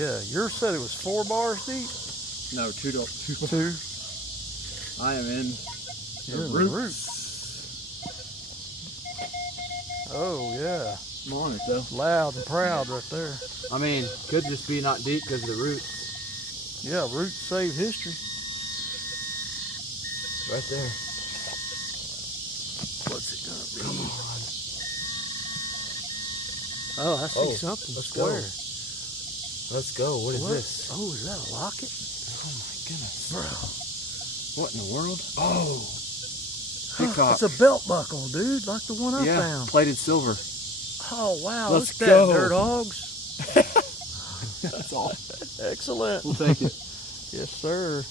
yeah. Yours said it was 4 bars deep? No, 2 to 2. 2? I am in the roots. Oh, yeah. I'm on it, though. Loud and proud right there. I mean, could just be not deep because of the roots. Yeah, roots save history. Right there. What's it gonna be? Come on. Oh, I see something let's square. Go. Let's go. What is this? Oh, is that a locket? Oh my goodness. Bro. What in the world? Oh. Peacock. It's a belt buckle, dude, like the one I found. Plated silver. Oh, wow. Let's Look at go. that, dirt hogs. That's all. Excellent. We'll take it. Yes, sir.